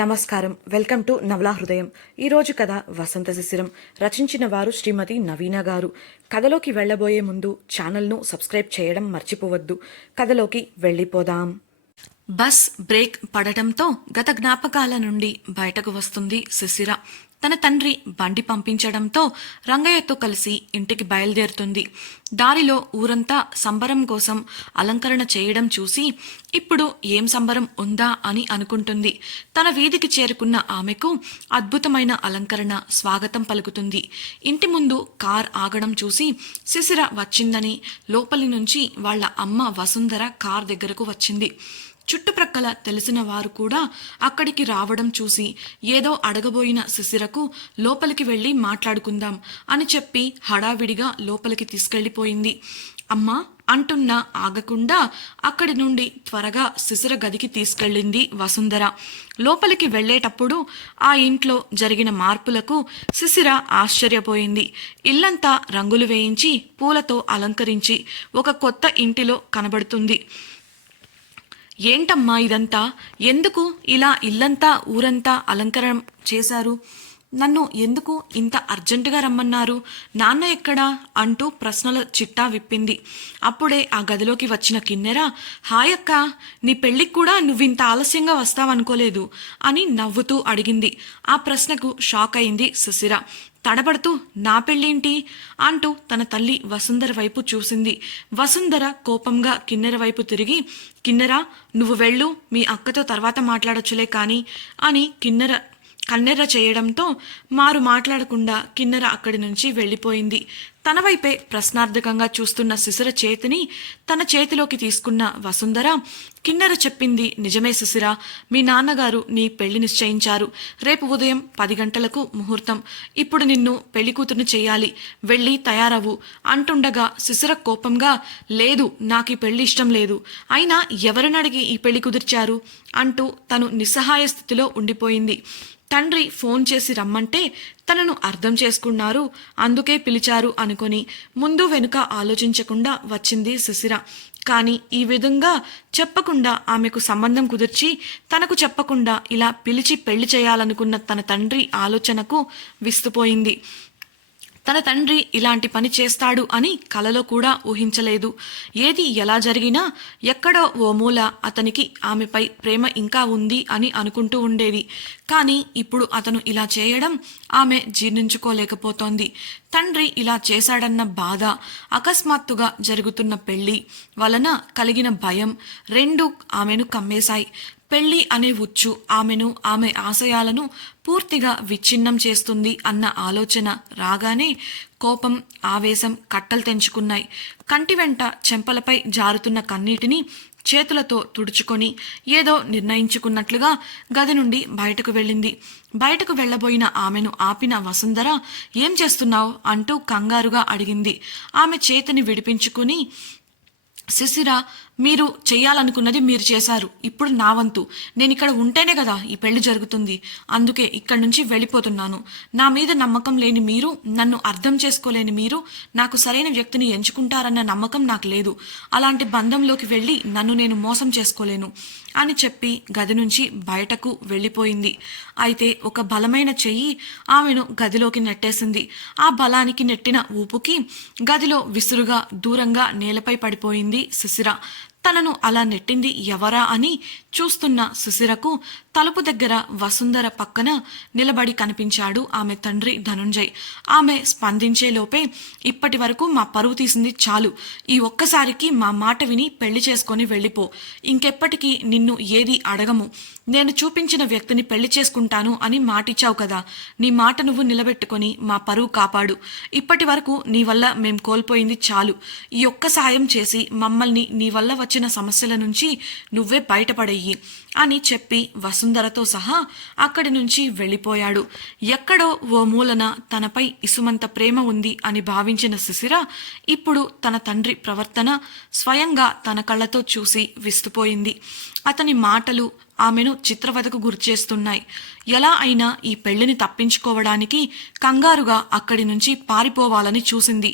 నమస్కారం. Welcome to నవలా హృదయం. ఈరోజు కథ వసంత శిశిరం. రచించిన వారు శ్రీమతి నవీన గారు. కథలోకి వెళ్ళబోయే ముందు ఛానల్ను సబ్స్క్రైబ్ చేయడం మర్చిపోవద్దు. కథలోకి వెళ్ళిపోదాం. బస్ బ్రేక్ పడటంతో గత జ్ఞాపకాల నుండి బయటకు వస్తుంది శిశిర. తన తండ్రి బండి పంపించడంతో రంగయ్యతో కలిసి ఇంటికి బయలుదేరుతుంది. దారిలో ఊరంతా సంబరం కోసం అలంకరణ చేయడం చూసి ఇప్పుడు ఏం సంబరం ఉందా అని అనుకుంటుంది. తన వీధికి చేరుకున్న ఆమెకు అద్భుతమైన అలంకరణ స్వాగతం పలుకుతుంది. ఇంటి ముందు కార్ ఆగడం చూసి శిశిర వచ్చిందని లోపలి నుంచి వాళ్ళ అమ్మ వసుంధర కార్ దగ్గరకు వచ్చింది. చుట్టుప్రక్కల తెలిసిన వారు కూడా అక్కడికి రావడం చూసి ఏదో అడగబోయిన శిశిరకు లోపలికి వెళ్ళి మాట్లాడుకుందాం అని చెప్పి హడావిడిగా లోపలికి తీసుకెళ్లిపోయింది. అమ్మా అంటున్నా ఆగకుండా అక్కడి నుండి త్వరగా శిశిర గదికి తీసుకెళ్ళింది వసుంధర. లోపలికి వెళ్లేటప్పుడు ఆ ఇంట్లో జరిగిన మార్పులకు శిశిర ఆశ్చర్యపోయింది. ఇల్లంతా రంగులు వేయించి పూలతో అలంకరించి ఒక కొత్త ఇంటిలో కనబడుతుంది. ఏంటమ్మా ఇదంతా? ఎందుకు ఇలా ఇల్లంతా ఊరంతా అలంకరణ చేశారు? నన్ను ఎందుకు ఇంత అర్జెంటుగా రమ్మన్నారు? నాన్న ఎక్కడా అంటూ ప్రశ్నల చిట్టా విప్పింది. అప్పుడే ఆ గదిలోకి వచ్చిన కిన్నెర, హాయ్ అక్క, నీ పెళ్ళికి కూడా నువ్వింత ఆలస్యంగా వస్తావనుకోలేదు అని నవ్వుతూ అడిగింది. ఆ ప్రశ్నకు షాక్ అయింది శిశిర. తడబడుతూ నా పెళ్ళేంటి అంటూ తన తల్లి వసుంధర వైపు చూసింది. వసుంధర కోపంగా కిన్నెర వైపు తిరిగి, కిన్నెర నువ్వు వెళ్ళు, మీ అక్కతో తర్వాత మాట్లాడొచ్చులే కానీ అని కన్నెర్ర చేయడంతో మారు మాట్లాడకుండా కిన్నెర అక్కడి నుంచి వెళ్ళిపోయింది. తన వైపే ప్రశ్నార్థకంగా చూస్తున్న శిశిర చేతిని తన చేతిలోకి తీసుకున్న వసుంధర, కిన్నెర చెప్పింది నిజమే శిశిర, మీ నాన్నగారు నీ పెళ్లి నిశ్చయించారు. రేపు ఉదయం 10 గంటలకు ముహూర్తం. ఇప్పుడు నిన్ను పెళ్లి కూతుర్ని చెయ్యాలి, వెళ్ళి తయారవు అంటుండగా శిశిర కోపంగా, లేదు, నాకు ఈ పెళ్లి ఇష్టం లేదు, అయినా ఎవరినడిగి ఈ పెళ్లి కుదిర్చారు అంటూ తను నిస్సహాయ స్థితిలో ఉండిపోయింది. తండ్రి ఫోన్ చేసి రమ్మంటే తనను అర్థం చేసుకున్నారు, అందుకే పిలిచారు అనుకొని ముందు వెనుక ఆలోచించకుండా వచ్చింది శిశిర. కానీ ఈ విధంగా చెప్పకుండా ఆమెకు సంబంధం కుదిర్చి తనకు చెప్పకుండా ఇలా పిలిచి పెళ్లి చేయాలనుకున్న తన తండ్రి ఆలోచనకు విస్తుపోయింది. తన తండ్రి ఇలాంటి పని చేస్తాడు అని కలలో కూడా ఊహించలేదు. ఏది ఎలా జరిగినా ఎక్కడో ఓ మూల అతనికి ఆమెపై ప్రేమ ఇంకా ఉంది అని అనుకుంటూ ఉండేది. కానీ ఇప్పుడు అతను ఇలా చేయడం ఆమె జీర్ణించుకోలేకపోతోంది. తండ్రి ఇలా చేశాడన్న బాధ, అకస్మాత్తుగా జరుగుతున్న పెళ్లి వలన కలిగిన భయం రెండూ ఆమెను కమ్మేశాయి. పెళ్లి అనే ఉచ్చు ఆమెను, ఆమె ఆశయాలను పూర్తిగా విచ్ఛిన్నం చేస్తుంది అన్న ఆలోచన రాగానే కోపం, ఆవేశం కట్టలు తెంచుకున్నాయి. కంటి వెంట చెంపలపై జారుతున్న కన్నీటిని చేతులతో తుడుచుకొని ఏదో నిర్ణయించుకున్నట్లుగా గది నుండి బయటకు వెళ్ళింది. బయటకు వెళ్లబోయిన ఆమెను ఆపిన వసుంధర, ఏం చేస్తున్నావు అంటూ కంగారుగా అడిగింది. ఆమె చేతిని విడిపించుకుని, శిశిర, మీరు చెయ్యాలనుకున్నది మీరు చేశారు, ఇప్పుడు నా వంతు. నేను ఇక్కడ ఉంటేనే కదా ఈ పెళ్లి జరుగుతుంది, అందుకే ఇక్కడి నుంచి వెళ్ళిపోతున్నాను. నా మీద నమ్మకం లేని మీరు, నన్ను అర్థం చేసుకోలేని మీరు నాకు సరైన వ్యక్తిని ఎంచుకుంటారన్న నమ్మకం నాకు లేదు. అలాంటి బంధంలోకి వెళ్ళి నన్ను నేను మోసం చేసుకోలేను అని చెప్పి గది నుంచి బయటకు వెళ్ళిపోయింది. అయితే ఒక బలమైన చెయ్యి ఆమెను గదిలోకి నెట్టేసింది. ఆ బలానికి నెట్టిన ఊపుకి గదిలో విసురుగా దూరంగా నేలపై పడిపోయింది శిశిర. తనను అలా నెట్టింది ఎవరా అని చూస్తున్న శిశిరకు తలుపు దగ్గర వసుంధర పక్కన నిలబడి కనిపించాడు ఆమె తండ్రి ధనుంజయ్. ఆమె స్పందించేలోపే, ఇప్పటి వరకు మా పరువు తీసింది చాలు, ఈ ఒక్కసారికి మా మాట విని పెళ్లి చేసుకొని వెళ్ళిపో. ఇంకెప్పటికీ నిన్ను ఏది అడగము. నేను చూపించిన వ్యక్తిని పెళ్లి చేసుకుంటాను అని మాటిచ్చావు కదా, నీ మాట నువ్వు నిలబెట్టుకొని మా పరువు కాపాడు. ఇప్పటి వరకు నీ వల్ల మేం కోల్పోయింది చాలు. ఈ ఒక్క సాయం చేసి మమ్మల్ని నీ వల్ల వచ్చిన సమస్యల నుంచి నువ్వే బయటపడేయి అని చెప్పి వసుంధరతో సహా అక్కడి నుంచి వెళ్ళిపోయాడు. ఎక్కడో ఓ మూలన తనపై ఇసుమంత ప్రేమ ఉంది అని భావించిన శిశిర ఇప్పుడు తన తండ్రి ప్రవర్తన స్వయంగా తన కళ్ళతో చూసి విస్తుపోయింది. అతని మాటలు ఆమెను చిత్రవదకు గురిచేస్తున్నాయి. ఎలా అయినా ఈ పెళ్లిని తప్పించుకోవడానికి కంగారుగా అక్కడి నుంచి పారిపోవాలని చూసింది.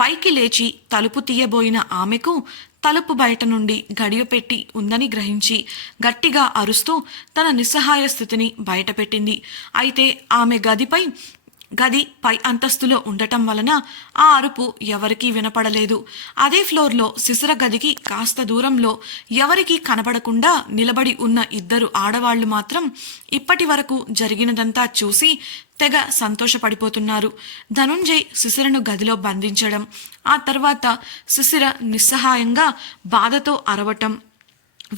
పైకి లేచి తలుపు తీయబోయిన ఆమెకు తలుపు బయట నుండి గడియ పెట్టి ఉందని గ్రహించి గట్టిగా అరుస్తూ తన నిస్సహాయ స్థితిని బయటపెట్టింది. అయితే ఆమె గది పై అంతస్తులో ఉండటం వలన ఆ అరుపు ఎవరికీ వినపడలేదు. అదే ఫ్లోర్లో శిశిర గదికి కాస్త దూరంలో ఎవరికీ కనపడకుండా నిలబడి ఉన్న ఇద్దరు ఆడవాళ్లు మాత్రం ఇప్పటి వరకు జరిగినదంతా చూసి తెగ సంతోషపడిపోతున్నారు. ధనుంజయ్ శిశిరను గదిలో బంధించడం, ఆ తర్వాత శిశిర నిస్సహాయంగా బాధతో అరవటం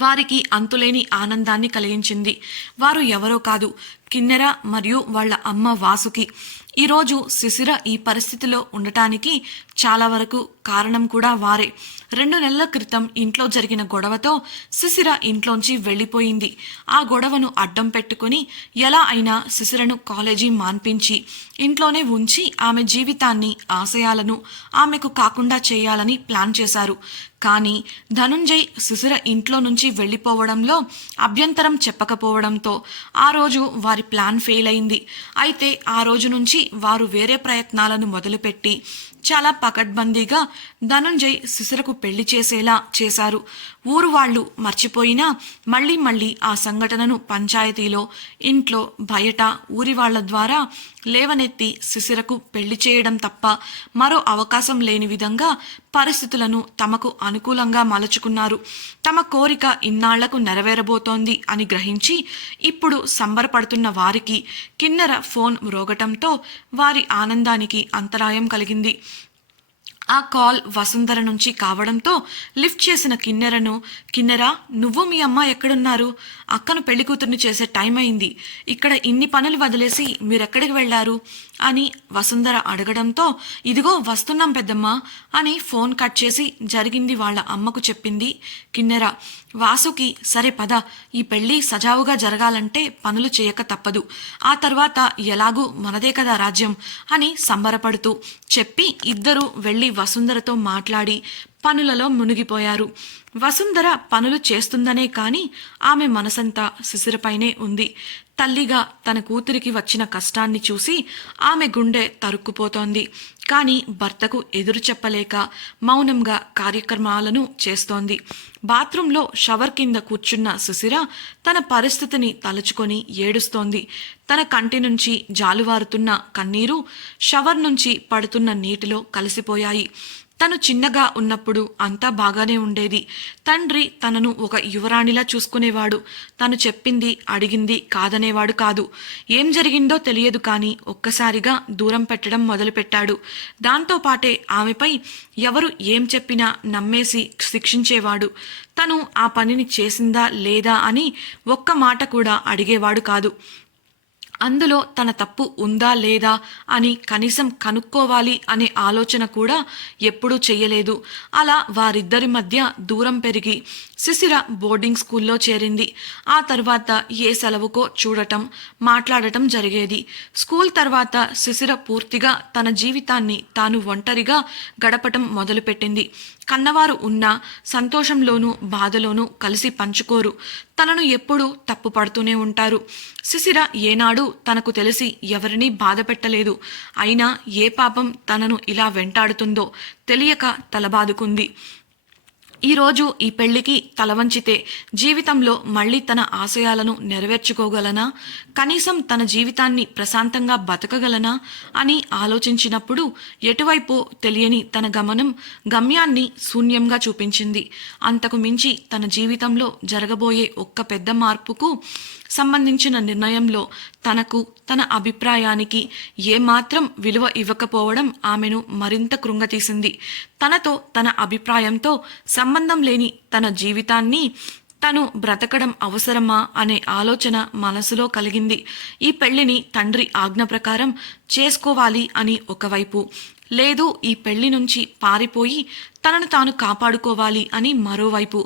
వారికి అంతులేని ఆనందాన్ని కలిగించింది. వారు ఎవరో కాదు, కిన్నెర మరియు వాళ్ళ అమ్మ వాసుకి. ఈరోజు శిశిర ఈ పరిస్థితిలో ఉండటానికి చాలా వరకు కారణం కూడా వారే. 2 నెలల క్రితం ఇంట్లో జరిగిన గొడవతో శిశిర ఇంట్లోంచి వెళ్ళిపోయింది. ఆ గొడవను అడ్డం పెట్టుకుని ఎలా అయినా శిశిరను కాలేజీ మాన్పించి ఇంట్లోనే ఉంచి ఆమె జీవితాన్ని, ఆశయాలను ఆమెకు కాకుండా చేయాలని ప్లాన్ చేశారు. కానీ ధనుంజయ్ శిశిర ఇంట్లో నుంచి వెళ్ళిపోవడంలో అభ్యంతరం చెప్పకపోవడంతో ఆ రోజు వారి ప్లాన్ ఫెయిల్ అయింది. అయితే ఆ రోజు నుంచి వారు వేరే ప్రయత్నాలను మొదలుపెట్టి చాలా పకడ్బందీగా ధనుంజయ్ శిశిరకు పెళ్లి చేసేలా చేశారు. ఊరు వాళ్ళు మర్చిపోయినా మళ్ళీ మళ్ళీ ఆ సంఘటనను పంచాయతీలో, ఇంట్లో, బయట ఊరి వాళ్ల ద్వారా లేవనెత్తి శిశిరకు పెళ్లి చేయడం తప్ప మరో అవకాశం లేని విధంగా పరిస్థితులను తమకు అనుకూలంగా మలుచుకున్నారు. తమ కోరిక ఇన్నాళ్లకు నెరవేరబోతోంది అని గ్రహించి ఇప్పుడు సంబరపడుతున్న వారికి కిన్నెర ఫోన్ మ్రోగటంతో వారి ఆనందానికి అంతరాయం కలిగింది. ఆ కాల్ వసుంధర నుంచి కావడంతో లిఫ్ట్ చేసిన కిన్నెర, నువ్వు మీ అమ్మ ఎక్కడున్నారు? అక్కను పెళ్లి కూతుర్ని చేసే టైం అయింది. ఇక్కడ ఇన్ని పనులు వదిలేసి మీరెక్కడికి వెళ్లారు అని వసుంధర అడగడంతో, ఇదిగో వస్తున్నాం పెద్దమ్మ అని ఫోన్ కట్ చేసి జరిగింది వాళ్ళ అమ్మకు చెప్పింది కిన్నెర. వాసుకి, సరే పద, ఈ పెళ్లి సజావుగా జరగాలంటే పనులు చేయక తప్పదు, ఆ తర్వాత ఎలాగూ మనదే కదా రాజ్యం అని సంబరపడుతూ చెప్పి ఇద్దరూ వెళ్లి వసుంధరతో మాట్లాడి పనులలో మునిగిపోయారు. వసుంధర పనులు చేస్తుందనే కాని ఆమె మనసంతా శిశిరపైనే ఉంది. తల్లిగా తన కూతురికి వచ్చిన కష్టాన్ని చూసి ఆమె గుండె తరుక్కుపోతోంది. కానీ భర్తకు ఎదురు చెప్పలేక మౌనంగా కార్యక్రమాలను చేస్తోంది. బాత్రూంలో షవర్ కింద కూర్చున్న శిశిర తన పరిస్థితిని తలుచుకొని ఏడుస్తోంది. తన కంటి నుంచి జాలువారుతున్న కన్నీరు షవర్ నుంచి పడుతున్న నీటిలో కలిసిపోయాయి. తను చిన్నగా ఉన్నప్పుడు అంతా బాగానే ఉండేది. తండ్రి తనను ఒక యువరాణిలా చూసుకునేవాడు. తను చెప్పింది, అడిగింది కాదనేవాడు కాదు. ఏం జరిగిందో తెలియదు కానీ ఒక్కసారిగా దూరం పెట్టడం మొదలుపెట్టాడు. దాంతోపాటే ఆమెపై ఎవరు ఏం చెప్పినా నమ్మేసి శిక్షించేవాడు. తను ఆ పనిని చేసిందా లేదా అని ఒక్క మాట కూడా అడిగేవాడు కాదు. అందులో తన తప్పు ఉందా లేదా అని కనీసం కనుక్కోవాలి అనే ఆలోచన కూడా ఎప్పుడూ చెయ్యలేదు. అలా వారిద్దరి మధ్య దూరం పెరిగి శిశిర బోర్డింగ్ స్కూల్లో చేరింది. ఆ తర్వాత ఏ సెలవుకో చూడటం, మాట్లాడటం జరిగేది. స్కూల్ తర్వాత శిశిర పూర్తిగా తన జీవితాన్ని తాను ఒంటరిగా గడపటం మొదలుపెట్టింది. కన్నవారు ఉన్నా సంతోషంలోనూ బాధలోనూ కలిసి పంచుకోరు. తనను ఎప్పుడూ తప్పు పడుతూనే ఉంటారు. శిశిర ఏనాడు తనకు తెలిసి ఎవరినీ బాధ పెట్టలేదు. అయినా ఏ పాపం తనను ఇలా వెంటాడుతుందో తెలియక తలబాదుకుంది. ఈరోజు ఈ పెళ్లికి తలవంచితే జీవితంలో మళ్ళీ తన ఆశయాలను నెరవేర్చుకోగలనా, కనీసం తన జీవితాన్ని ప్రశాంతంగా బతకగలనా అని ఆలోచించినప్పుడు ఎటువైపో తెలియని తన గమ్యాన్ని శూన్యంగా చూపించింది. అంతకు మించి తన జీవితంలో జరగబోయే ఒక్క పెద్ద మార్పుకు సంబంధించిన నిర్ణయంలో తనకు, తన అభిప్రాయానికి ఏమాత్రం విలువ ఇవ్వకపోవడం ఆమెను మరింత కృంగతీసింది. తనతో, తన అభిప్రాయంతో సంబంధం లేని తన జీవితాన్ని తను బ్రతకడం అవసరమా అనే ఆలోచన మనసులో కలిగింది. ఈ పెళ్లిని తండ్రి ఆజ్ఞ ప్రకారం చేసుకోవాలి అని ఒకవైపు, లేదు ఈ పెళ్లి నుంచి పారిపోయి తనను తాను కాపాడుకోవాలి అని మరోవైపు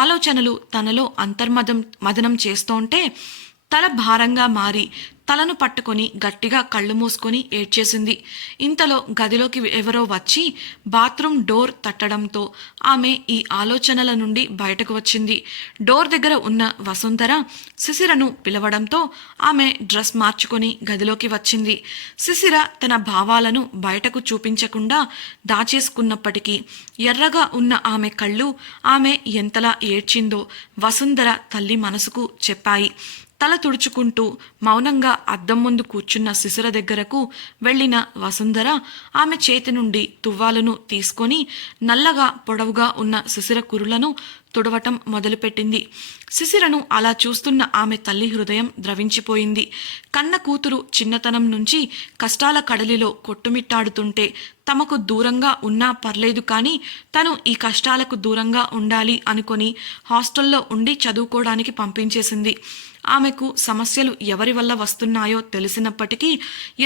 ఆలోచనలు తనలో మదనం చేస్తోంటే తల భారంగా మారి తలను పట్టుకొని గట్టిగా కళ్ళు మూసుకొని ఏడ్చేసింది. ఇంతలో గదిలోకి ఎవరో వచ్చి బాత్రూమ్ డోర్ తట్టడంతో ఆమె ఈ ఆలోచనల నుండి బయటకు వచ్చింది. డోర్ దగ్గర ఉన్న వసుంధర శిశిరను పిలవడంతో ఆమె డ్రెస్ మార్చుకొని గదిలోకి వచ్చింది. శిశిర తన భావాలను బయటకు చూపించకుండా దాచేసుకున్నప్పటికీ ఎర్రగా ఉన్న ఆమె కళ్ళు ఆమె ఎంతలా ఏడ్చిందో వసుంధర తల్లి మనసుకు చెప్పాయి. తల తుడుచుకుంటూ మౌనంగా అద్దం ముందు కూర్చున్న శిశిర దగ్గరకు వెళ్ళిన వసుంధర ఆమె చేతి నుండి తువ్వాలును తీసుకొని నల్లగా పొడవుగా ఉన్న శిశిర కురులను తుడవటం మొదలుపెట్టింది. శిశిరను అలా చూస్తున్న ఆమె తల్లి హృదయం ద్రవించిపోయింది. కన్న కూతురు చిన్నతనం నుంచి కష్టాల కడలిలో కొట్టుమిట్టాడుతుంటే తమకు దూరంగా ఉన్నా పర్లేదు కానీ తను ఈ కష్టాలకు దూరంగా ఉండాలి అనుకొని హాస్టల్లో ఉండి చదువుకోవడానికి పంపించేసింది. ఆమెకు సమస్యలు ఎవరి వల్ల వస్తున్నాయో తెలిసినప్పటికీ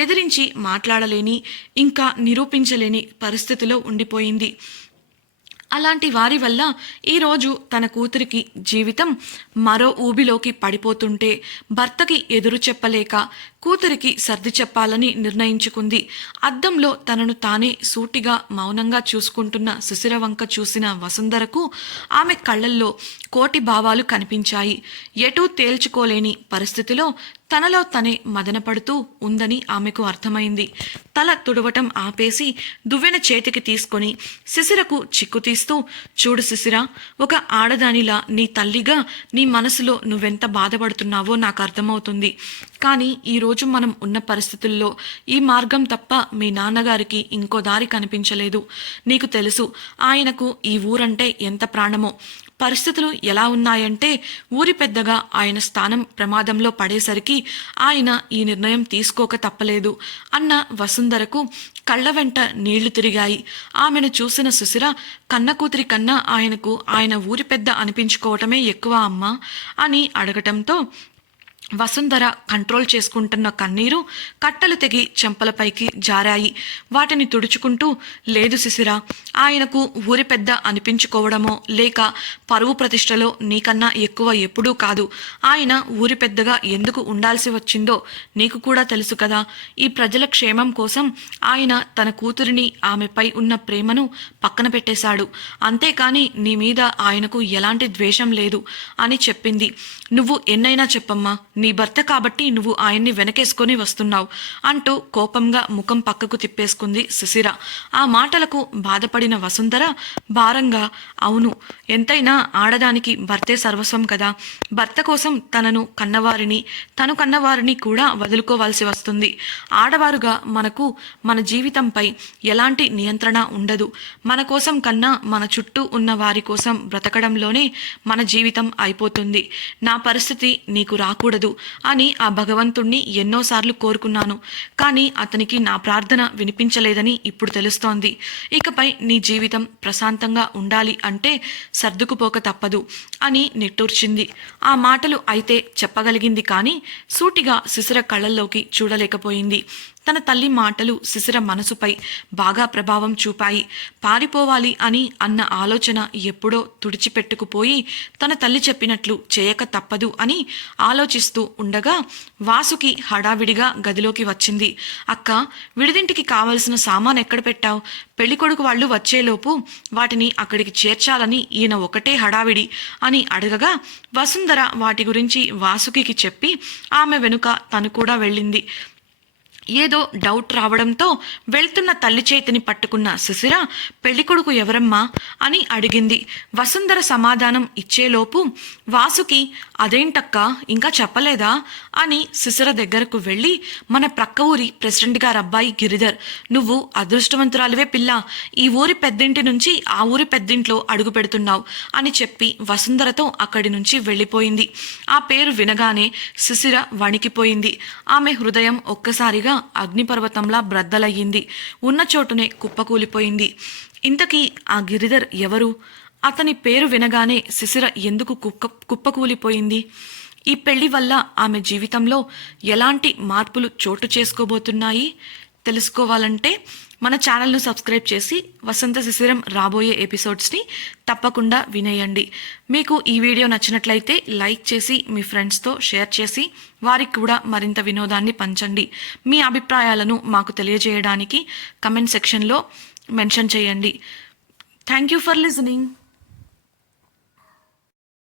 ఎదిరించి మాట్లాడలేని ఇంకా నిరూపించలేని పరిస్థితిలో ఉండిపోయింది. అలాంటి వారి వల్ల ఈరోజు తన కూతురికి జీవితం మరో ఊబిలోకి పడిపోతుంటే భర్తకి ఎదురు చెప్పలేక కూతురికి సర్ది చెప్పాలని నిర్ణయించుకుంది. అద్దంలో తనను తానే సూటిగా మౌనంగా చూసుకుంటున్న శిశిర వంక చూసిన వసుంధరకు ఆమె కళ్ళల్లో కోటి భావాలు కనిపించాయి. ఎటూ తేల్చుకోలేని పరిస్థితిలో తనలో తనే మదనపడుతూ ఉందని ఆమెకు అర్థమైంది. తల తుడవటం ఆపేసి దువ్వెన చేతికి తీసుకొని శిశిరకు చిక్కు తీస్తూ, చూడు శిశిర, ఒక ఆడదానిలా నీ తల్లిగా నీ మనసులో నువ్వెంత బాధపడుతున్నావో నాకు అర్థమవుతుంది. కానీ ఈరోజు మనం ఉన్న పరిస్థితుల్లో ఈ మార్గం తప్ప మీ నాన్నగారికి ఇంకో దారి కనిపించలేదు. నీకు తెలుసు ఆయనకు ఈ ఊరంటే ఎంత ప్రాణమో. పరిస్థితులు ఎలా ఉన్నాయంటే ఊరి పెద్దగా ఆయన స్థానం ప్రమాదంలో పడేసరికి ఆయన ఈ నిర్ణయం తీసుకోక తప్పలేదు అన్న వసుంధరకు కళ్ళ వెంట నీళ్లు తిరిగాయి. ఆమెను చూసిన సుశిర కన్న కూతురి కన్నా ఆయనకు ఆయన ఊరి పెద్ద అనిపించుకోవటమే ఎక్కువ అమ్మా అని అడగటంతో వసుంధర కంట్రోల్ చేసుకుంటున్న కన్నీరు కట్టలు తెగి చెంపలపైకి జారాయి. వాటిని తుడుచుకుంటూ, లేదు శిశిర, ఆయనకు ఊరి పెద్ద అనిపించుకోవడమో లేక పరువు ప్రతిష్టలో నీకన్నా ఎక్కువ ఎప్పుడూ కాదు. ఆయన ఊరి పెద్దగా ఎందుకు ఉండాల్సి వచ్చిందో నీకు కూడా తెలుసు కదా. ఈ ప్రజల క్షేమం కోసం ఆయన తన కూతురిని, ఆమెపై ఉన్న ప్రేమను పక్కన పెట్టేశాడు. అంతేకాని నీ మీద ఆయనకు ఎలాంటి ద్వేషం లేదు అని చెప్పింది. నువ్వు ఎన్నైనా చెప్పమ్మా, నీ భర్త కాబట్టి నువ్వు ఆయన్ని వెనకేసుకొని వస్తున్నావు అంటూ కోపంగా ముఖం పక్కకు తిప్పేసుకుంది శిశిర. ఆ మాటలకు బాధపడిన వసుంధర భారంగా, అవును, ఎంతైనా ఆడదానికి భర్తే సర్వస్వం కదా. భర్త కోసం తను కన్నవారిని కూడా వదులుకోవాల్సి వస్తుంది. ఆడవారుగా మనకు మన జీవితంపై ఎలాంటి నియంత్రణ ఉండదు. మన కోసం కన్నా మన చుట్టూ ఉన్న వారి కోసం బ్రతకడంలోనే మన జీవితం అయిపోతుంది. నా పరిస్థితి నీకు రాకూడదు అని ఆ భగవంతుణ్ణి ఎన్నోసార్లు కోరుకున్నాను. కానీ అతనికి నా ప్రార్థన వినిపించలేదని ఇప్పుడు తెలుస్తోంది. ఇకపై నీ జీవితం ప్రశాంతంగా ఉండాలి అంటే సర్దుకుపోక తప్పదు అని నిట్టూర్చింది. ఆ మాటలు అయితే చెప్పగలిగింది కానీ సూటిగా శిశిర కళ్ళల్లోకి చూడలేకపోయింది. తన తల్లి మాటలు శిశిర మనసుపై బాగా ప్రభావం చూపాయి. పారిపోవాలి అని అన్న ఆలోచన ఎప్పుడో తుడిచిపెట్టుకుపోయి తన తల్లి చెప్పినట్లు చేయక తప్పదు అని ఆలోచిస్తూ ఉండగా వాసుకి హడావిడిగా గదిలోకి వచ్చింది. అక్క, విడిదింటికి కావలసిన సామాన్ ఎక్కడ పెట్టావు? పెళ్లికొడుకు వాళ్ళు వచ్చేలోపు వాటిని అక్కడికి చేర్చాలని ఈయన ఒకటే హడావిడి అని అడగగా వసుంధర వాటి గురించి వాసుకి చెప్పి ఆమె వెనుక తను కూడా వెళ్ళింది. ఏదో డౌట్ రావడంతో వెళ్తున్న తల్లి చేతిని పట్టుకున్న శిశిర, పెళ్లికొడుకు ఎవరమ్మా అని అడిగింది. వసుంధర సమాధానం ఇచ్చేలోపు వాసుకి, అదేంటక్క ఇంకా చెప్పలేదా అని శిశిర దగ్గరకు వెళ్ళి, మన ప్రక్క ఊరి ప్రెసిడెంట్ గారు అబ్బాయి గిరిధర్, నువ్వు అదృష్టవంతురాలివే పిల్ల, ఈ ఊరి పెద్దింటి నుంచి ఆ ఊరి పెద్దింట్లో అడుగు పెడుతున్నావు అని చెప్పి వసుంధరతో అక్కడి నుంచి వెళ్ళిపోయింది. ఆ పేరు వినగానే శిశిర వణికిపోయింది. ఆమె హృదయం ఒక్కసారిగా అగ్నిపర్వతంలా బ్రద్దలయ్యింది. ఉన్న చోటునే కుప్పకూలిపోయింది. ఇంతకీ ఆ గిరిధర్ ఎవరు? అతని పేరు వినగానే శిశిర ఎందుకు కుప్పకూలిపోయింది? ఈ పెళ్లి వల్ల ఆమె జీవితంలో ఎలాంటి మార్పులు చోటు చేసుకోబోతున్నాయి? తెలుసుకోవాలంటే మన ఛానల్ను సబ్స్క్రైబ్ చేసి వసంత శిశిరం రాబోయే ఎపిసోడ్స్ని తప్పకుండా వినేయండి. మీకు ఈ వీడియో నచ్చినట్లయితే లైక్ చేసి మీ ఫ్రెండ్స్తో షేర్ చేసి వారికి కూడా మరింత వినోదాన్ని పంచండి. మీ అభిప్రాయాలను మాకు తెలియజేయడానికి కమెంట్ సెక్షన్లో మెన్షన్ చేయండి. Thank you for listening.